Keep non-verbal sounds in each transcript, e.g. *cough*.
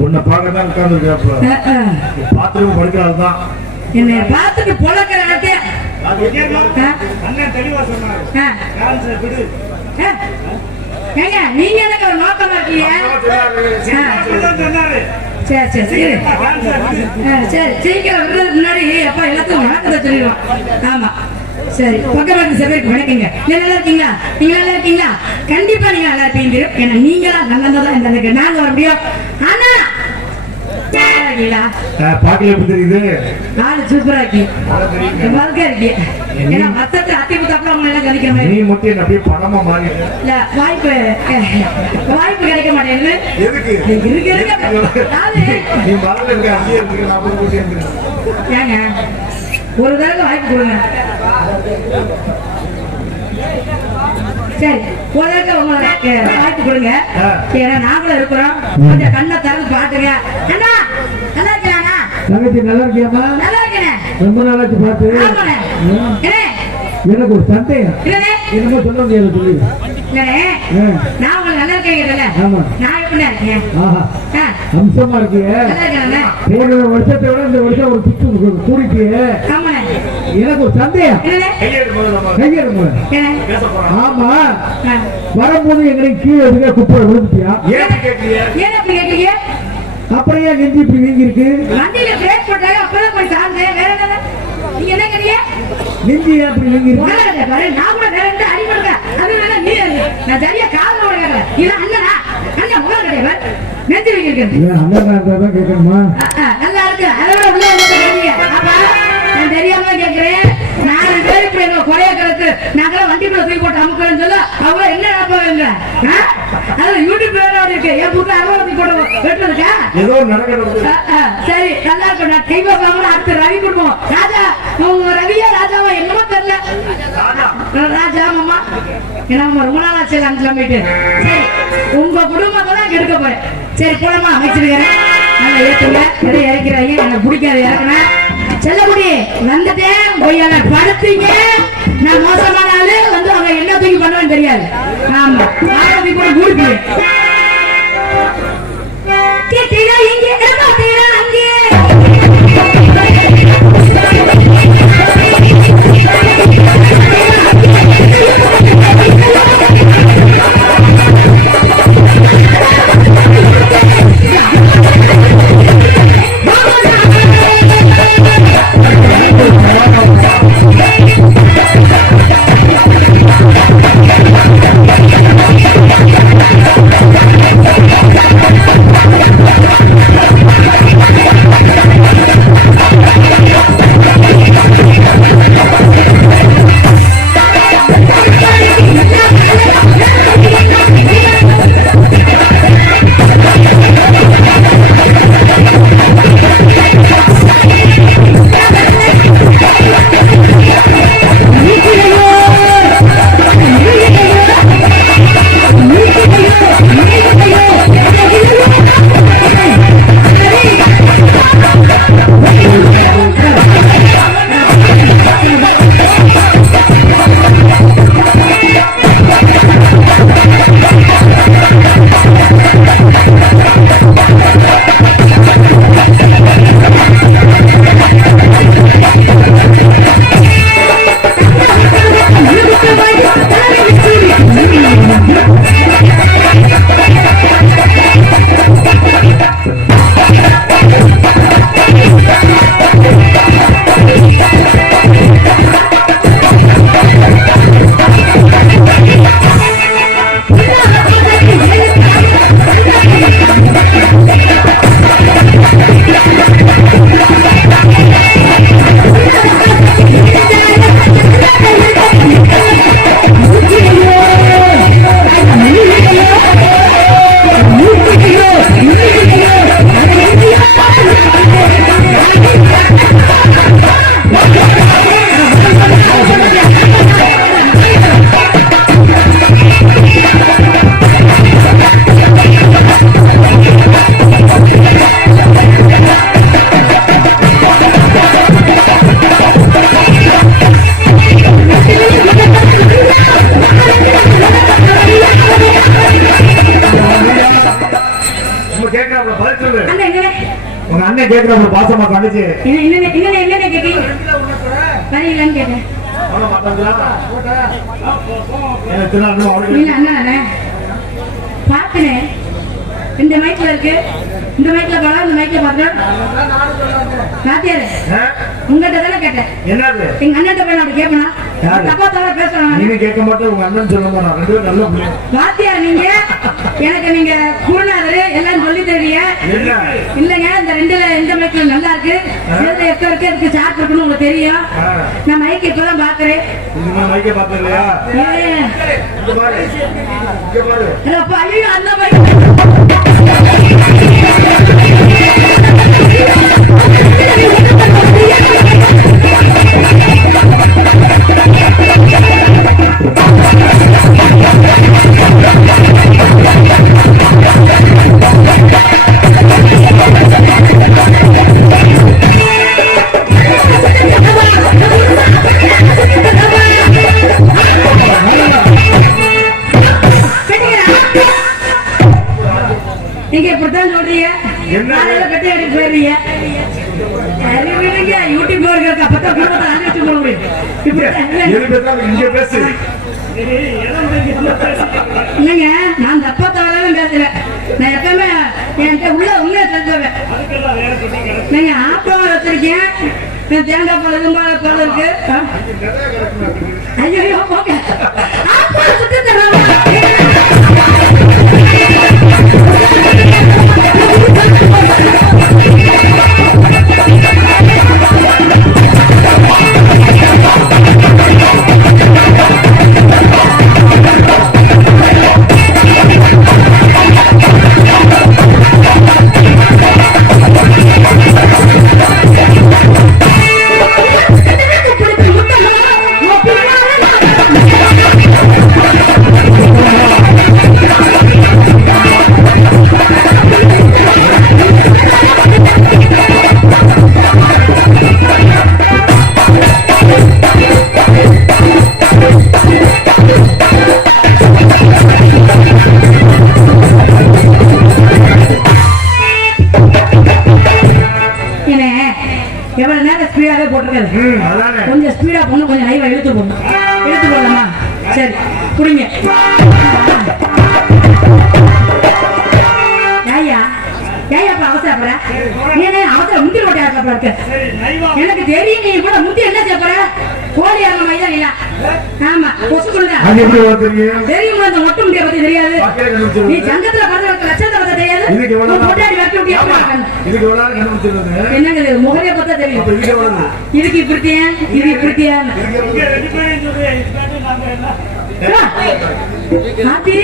உன்னை பார்க்க தான் அஹ். பாத்ரூம் படுக்கிறாள் என்னை பார்த்துட்டு பொழக்கிற இடத்தே அண்ணன் தெளிவா சொன்னாரு. விடு. ஏங்க நீங்க எனக்கு ஒரு நோக்கமா இருக்கீங்க? சரி சரி சரி. சரி சீக்கிரம் முன்னாடி அப்பா எல்லாத்தையும் வணக்கத்தை சொல்லிடுவோம். ஆமா. சரி பக்கவாட்டு சபைக்கு வணக்கங்க. நீங்க நல்லா இருக்கீங்களா? நீங்க நல்லா இருக்கீங்களா? கண்டிப்பா நீங்க நல்லா இருப்பீங்க ஏன்னா நீங்களா நல்லா தான் இந்த நாங்க வர முடியும். ஆனா நல்லா இருக்கீங்களா பாக்கல எப்படி தெரியுது? நாலு சூப்பரா இருக்கு. வாழ்க்கை இருக்கு. ஏன்னா மத்தத்தை அதிமுக அவங்க எல்லாம் கணிக்கிற மாதிரி நீ மட்டும் என்ன அப்படியே படமா இல்ல வாய்ப்பு வாய்ப்பு கிடைக்க மாட்டேங்குது. எதுக்கு? இருக்கு இருக்கு அதாவது நீ மரல இருக்க அங்கேயே இருக்கு நான் போய் கூட்டி வந்துருக்கேன் ஏங்க ஒரு தடவை வாய்ப்பு கொடுங்க. சரி தடவை உங்களுக்கு வாய்ப்பு கொடுங்க. ஏன்னா நாங்களும் இருக்கிறோம். கொஞ்சம் கண்ணை திறந்து பாத்துங்க அண்ணா நல்லா இருக்கியாண்ணா? தங்கச்சி நல்லா இருக்கியாமா நல்லா இருக்கேனே. ரொம்ப நாளாச்சு பார்த்து எனக்கு ஒரு சந்தேகம். இல்லண்ணே என்னமோ சொல்ல முடியாது சொல்லி. இல்லண்ணே. ஆ, நான் உங்களை நல்லா இருக்கேங்கல்ல ஆமா. நான் எப்படி இருக்கேன்? அம்சமா போன வருஷத்தை விட இந்த வருஷம் ஒரு சுத்து கூடிட்டிய ஆமாண்ணே. எனக்கு ஒரு சந்தேகம் ஆமா. வரும்போது எங்களுக்கு கீழே இருக்க குப்பை விழுந்துட்டியா அப்புறம் ஏன் நெஞ்சு இப்படி வீங்கி இருக்கு வண்டியில பிரேக் போட்டாங்க அப்பதான் போய் சார்ந்தேன் வேற என்ன நீங்க என்ன கேட்டீங்க நெஞ்சு ஏன் அப்படி வீங்கி இருக்கு நான் கூட வேற அடி கொடுக்க. நீ. நான் சரியா காதுல கூட கேட்கல. இது அண்ணனா? அண்ணன் உலக கிடையாது. நெஞ்சு வைக்க இருக்குது. ஏன் அண்ணன் கேட்கணுமா நல்லா இருக்கு. அதோட உள்ள நான் தெரியாம கேட்கிறேன். நாலு பேர் இப்படி எங்களை குறைய கிடக்கு. நாங்கெல்லாம் வண்டிக்குள்ள தூக்கி போட்டு அமுக்குறேன்னு சொல்ல, அவங்க என்ன நினைப்பாங்க? ஆ? அதுல யூடியூப் வேற இருக்கு. என் புக்கு அறுபது தூக்கி போட்டு வெட்டுறதுக்கா? ஏதோ நடக்கிறது சரி நல்லா இருக்கும். நான் தெய்வ பாமன் அடுத்து ரவி குடும்பம் ராஜா உங்க ரவியா ராஜாவா? என்னமோ தெரியல. ராஜா. மாமா. ஏன்னா ரொம்ப நாள் ஆச்சு அஞ்சு கிலோமீட்டர். சரி உங்க குடும்பத்தை தான் கெடுக்க போறேன். சரி போலாமா? அமைச்சிருக்கிறேன். நல்லா ஏற்றுங்க எதை இறக்கிறாங்க? எனக்கு பிடிக்காது இறக்குனேன் செல்லமுடி வந்துட்டேன் பொய்யால படுத்தீங்க நான் மோசமான ஆளு வந்து அவங்க என்ன தூக்கி பண்ணுவேன்னு தெரியாது ஆமா ஆரோப்பி கூட கூடுப்பீங்க கேட்டீரா இங்கே கேட்டீங்க வரீங்களான்னு கேட்டேன். பண்ண மாட்டாங்களா எனக்கு தெரியும், இன்னும் அவருக்கு நீங்க அண்ணா பார்த்தனே இந்த மைக்ல இருக்கு. இந்த மைக்ல படம் இந்த மைக்ல ஆ? உங்ககிட்ட தானே கேட்டேன். என்னது? எங்க அண்ணன் போய் நான் கேட்பனா? தப்பா தவிர பேசுறாங்க. நீங்க கேட்க மாட்டேன் உங்க அண்ணன் சொல்ல மாட்டான் ரெண்டு பேரும் நல்ல பிள்ளை. வாத்தியார் நீங்க? எனக்கு நீங்க குருநாதர் எல்லாம் சொல்லி தருவீங்க. இல்லைங்க இந்த ரெண்டுல எந்த மைக்ல நல்லா இருக்கு? எதுல எப்ப இருக்கு? அதுக்கு சார்ட் இருக்குன்னு உங்களுக்கு தெரியும். நான் மைக் இப்பதான் பாக்குறேன் ஐயோ அந்த மைக் என்ன? விடுங்க யூடியூப் இருக்கு அப்பதான் குடும்பத்தை அனுப்பிச்சு போட முடியும் இப்படி எது பேசுறாங்க இங்க பேசு. இல்லைங்க நான் தப்பா தவறாலும் பேசுறேன் நான் எப்பவுமே என்கிட்ட உள்ள உண்மையை தெரிஞ்சவன். நீங்க ஆப்பம் வச்சிருக்கேன். தேங்காய் இதும்பால் பால் இருக்கு. ஐயோ ஆப்பம் தர்றாங்க கொஞ்சம் லைவா இழுத்து போடணும். இழுத்து போடலாமா? சரி குடிங்க ஏய்யா ஏய்யா அப்ப அவசரப்படுற ஏன்னா அவசரம் முந்திரி கொட்டை ஆக்கப்பட இருக்கு? எனக்கு தெரியும் நீ கூட முந்தி என்ன செய்ய போற? கோழி ஆரம்ப மைதான் இல்ல ஆமா எப்படி வந்துருக்கீங்க தெரியுமா இந்த மொட்டை முடிய பத்தி தெரியாது. நீ சங்கத்துல பத்தி தெரியாது இதுக்கு வட்டி விட்டு கண்டுபிடிச்சிருது என்னங்க இது முகரைய பார்த்தா தெரியும். இதுக்கு எவ்வளவு இதுக்கு இது என்ன மாத்தி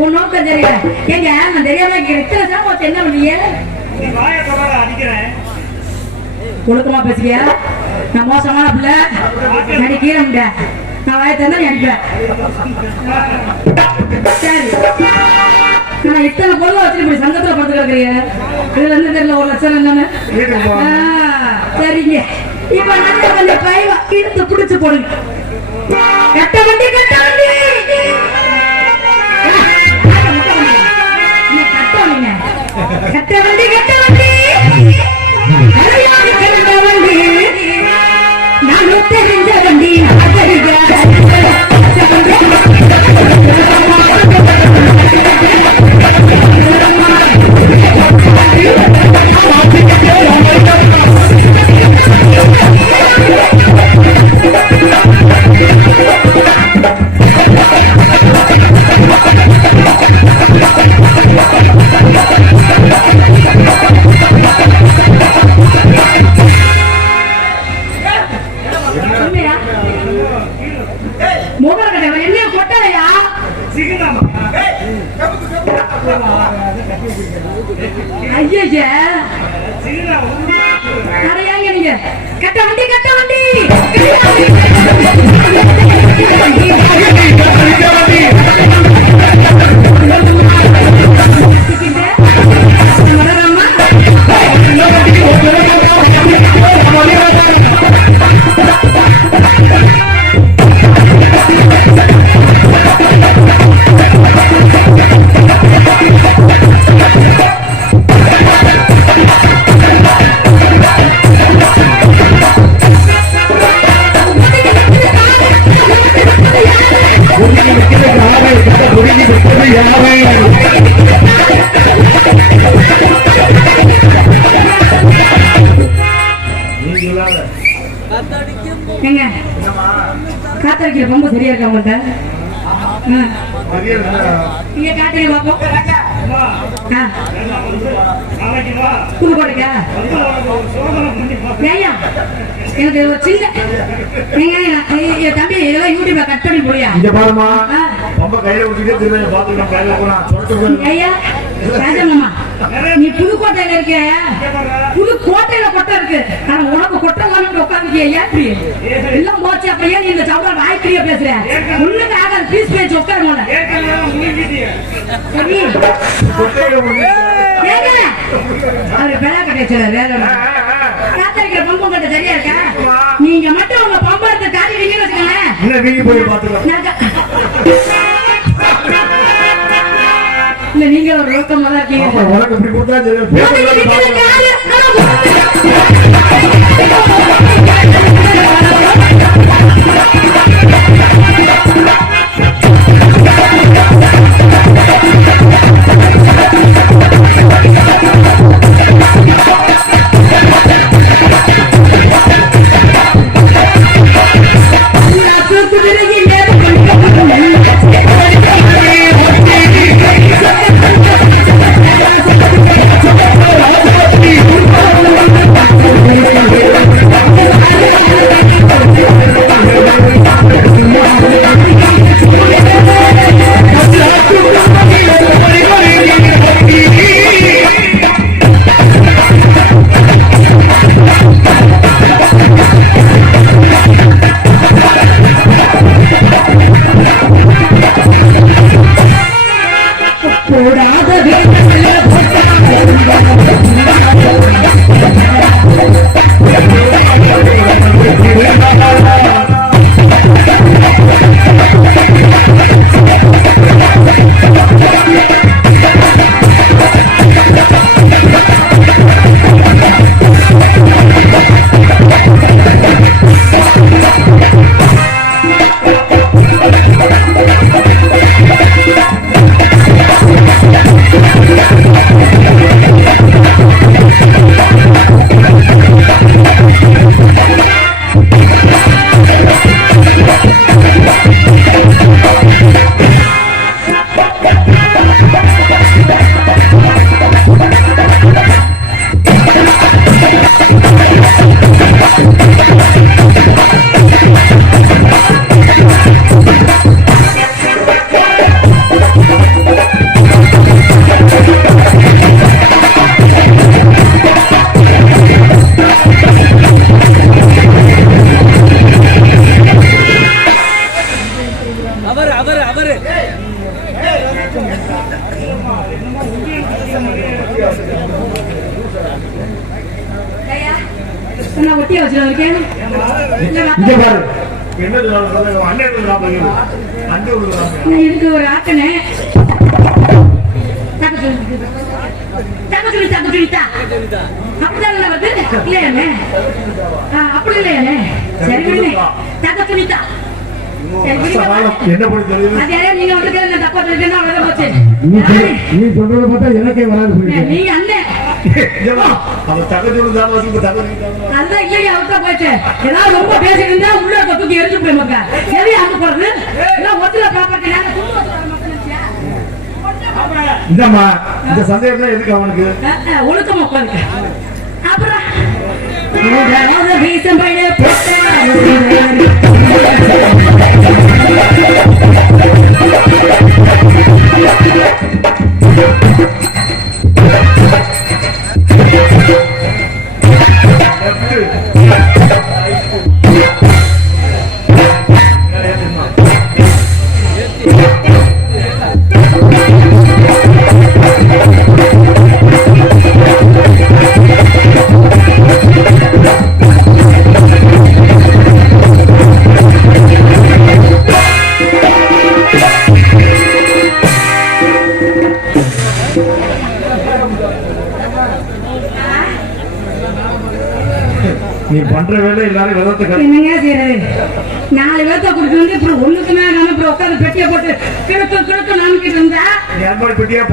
உன் நோக்கம் தெரியல ஏங்க நான் தெரியாம இத்தனை என்ன பண்ணீங்க? ஒழுக்கமா பேசுறியா நான் மோசமான பிள்ளை. நடிக்கிற முடிய நான் வாய தந்தா நீ அடிப்பேன் சரி. நான் இத்தனை பொருளை வச்சுட்டு இப்படி சங்கத்துல படுத்து கிடக்குறீங்க இதுல இருந்து தெரியல ஒரு லட்சம் என்னன்னு சரிங்க. இப்ப நல்ல கொஞ்சம் பைவா இழுத்து பிடிச்சு போடுங்க. கட்ட வண்டி கட்ட வண்டி! கட்ட வண்டி கட்ட வண்டி! கட்ட வண்டி! நான் தெரிஞ்ச வண்டி நான் தெரியாத புதுக்கோட்டைக்கா ஏய்யா, எனக்கு ஒரு சின்ன ஏங்க, தம்பி இதெல்லாம் யூடியூப்ல கட் பண்ணி போடியா இங்க பாருமா. ரொம்ப கையில விட்டுட்டே திரும்ப பாத்துக்கலாம் கையில போனா சொல்லிட்டு ஐயா ராஜமாமா நீ புதுக்கோட்டையில இருக்க புதுக்கோட்டையில கொட்டை இருக்கு. ஆனா உனக்கு கொட்டை வாங்கிட்டு உட்காந்துக்கிய ஏற்றி எல்லாம் போச்சு அப்படியே நீ இந்த சவுடா வாய்க்கிறிய பேசுற? ஒண்ணுக்கு ஆகாது பீஸ் பேச்சு உட்கார அவரு பெலா கட்டியாச்சு வேற ஒண்ணு. காத்தடிக்கிற பம்பு கட்ட சரியா இருக்கா? நீங்க மட்டும் உங்க பம்பு எடுத்து காட்டிட்டீங்கன்னு வச்சுக்கோங்களேன். இன்னும் வீங்கி போய் பாத்துக்கலாம் இல்ல நீங்க ஒரு ரோக்கமா தான் இருக்கீங்க. அப்ப உனக்கு இப்படி கொடுத்தா சரி. யாரையா நீங்க வந்து கேளுங்க தப்பா சொல்லிட்டேன்னா அவ்வளவுதான் போச்சு. நீ சொல்- நீ சொல்றத பார்த்தா எனக்கே வராது நீங்க அண்ணன் அவன் தகஜோடு தான் வச்சு தகவல் அதுதான் இல்லையா? போயிட்டு. ஏதாவது ரொம்ப பேசிட்டு இருந்தா உள்ள தூக்கி எரிஞ்சு போய் மக்கள் எது அங்க போறது? எல்லாம் ஒத்துல? இந்தம்மா இந்த சந்தேகம் எதுக்கு அவனுக்கு? ஒழுக்கமா உட்காருங்க அப்புறம் போட்ட America. பண்ற வேலை எல்லாரும் விதத்தை கட்டி என்னங்க செய்யறது? நாலு பேர்த்த கொடுத்து இப்படி ஒண்ணுக்குமே நாம இப்படி உட்காந்து பெட்டியை போட்டு கிழக்கு கிழக்கு நாமிக்கிட்டு இருந்தா பெட்டியா.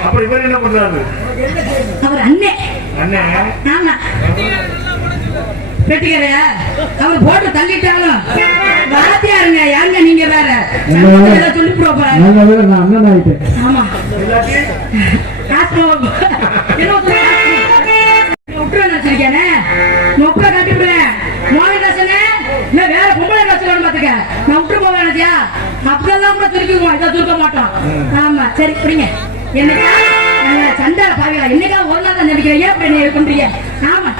அப்புறம் இவர் என்ன பண்றாரு? அவர் அண்ணே. அண்ணன் ஆமா. பெட்டிக்கரையா அவர் போட்டு தள்ளிட்டாலும் வாத்தியாருங்க யாருங்க நீங்க வேற? சொல்லி அண்ணன் ஆயிட்டேன். ஆமா. விட்டுருவேன் வச்சிருக்கேனே முப்பை கட்டிவிடுவேன் மோகன்தாசனே இல்ல வேற பொம்பளை வேணும் பாத்துக்க. நான் விட்டு போவேன் நினைச்சியா அப்படியெல்லாம் கூட திருப்பிக்குவோம் இதை திருப்ப மாட்டோம். ஆமா சரி பிடிங்க. என்னைக்கா? சண்டை பாவியா என்னைக்கா ஒரு நாள் தான் ஏன் என்னை பண்றீங்க ஆமா.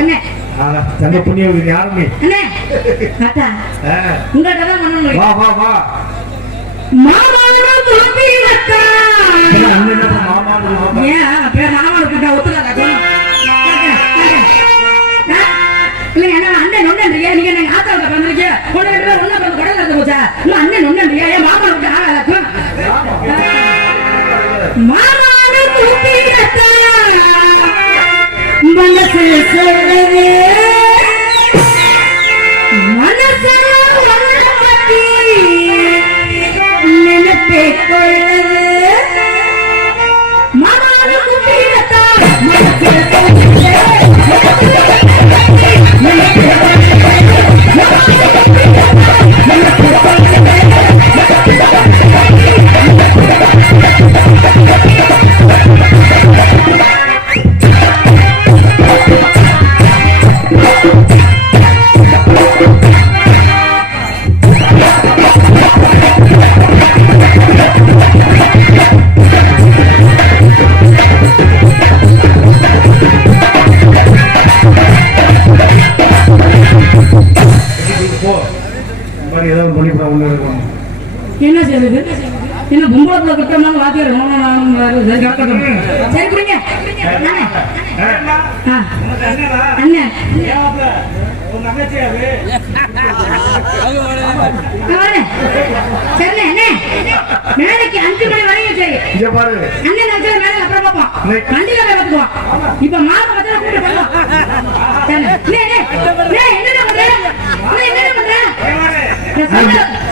அண்ணே தங்க புண்ணியம் யாருமே? வா வா வா. மாமாவிடம் துளசி ¡Gracias! *laughs* ஏன் மாப்பிள? உன் தங்கச்சி அது? அவரு. சரிண்ணே, அண்ணே. நாளைக்கு அஞ்சு மணி வரையும் சரி. அண்ணன் நினைச்சா மேல அப்புறம் பார்ப்போம். வண்டியில போய் பார்த்துக்குவோம். இப்ப கூப்பிட்டு சரி பண்ற? பண்ற?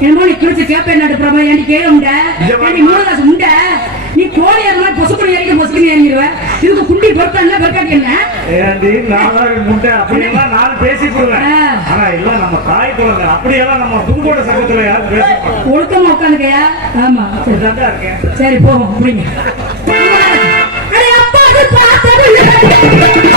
என்னமோ நீ குளிச்சு கேப்ப நடு பிரபா? ஏன்டி கேள உண்ட? மூணு காசு உண்ட? நீ கோழி ஏற மாதிரி பொசுக்குன்னு ஏறிக்க பொசுக்குன்னு ஏறிடுவ இதுக்கு குண்டி பொறுத்தா என்ன பொறுக்காட்டி என்ன? ஏண்டி நாலாவது முட்டை. அப்படியெல்லாம் நான் பேசி போடுவேன். ஆனா எல்லாம் நம்ம தாய் குழந்தை. அப்படியெல்லாம் நம்ம புதுக்கோட்டை சங்கத்துல யாரும் பேச ஒழுக்கமா உட்காந்துக்கையா ஆமா. இருக்கேன். சரி போவோம் அப்பா அது பார்த்தது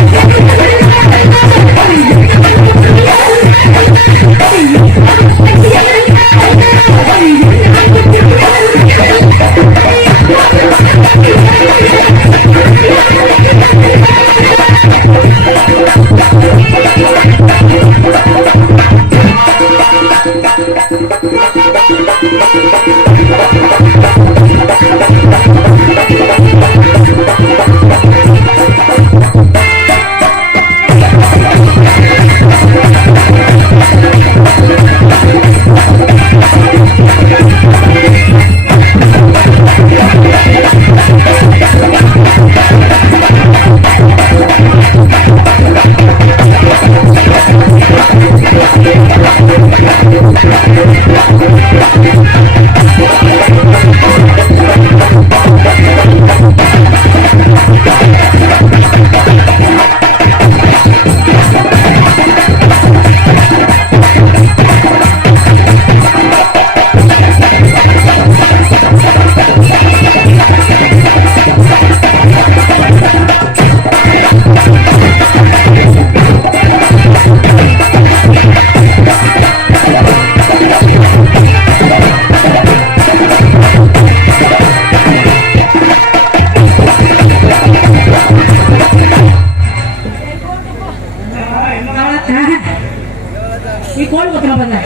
நீ கோல் குத்தணும் பாருங்க.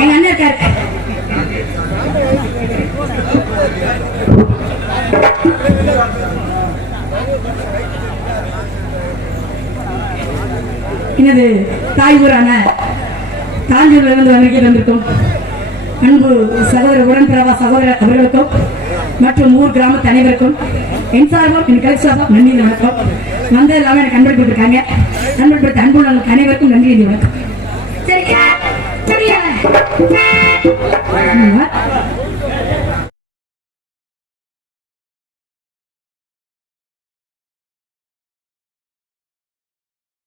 எங்க அண்ணன் இருக்காரு. என்னது? தாய் ஊரான தாஞ்சூர்ல இருந்து வந்திருக்கேன் வந்திருக்கும் அன்பு சகோதர உடன்பிறவா சகோதரர் அவர்களுக்கும் மற்றும் ஊர் கிராமத்து அனைவருக்கும். என் சார்பும் என் கலை சார்பும் நன்றி வணக்கம். வந்தது எல்லாமே எனக்கு அன்பளிப்பு கொடுத்துருக்காங்க. அன்பளிப்பு அன்பு உங்களுக்கு அனைவருக்கும் நன்றி வணக்கம். சரியா? சரியா?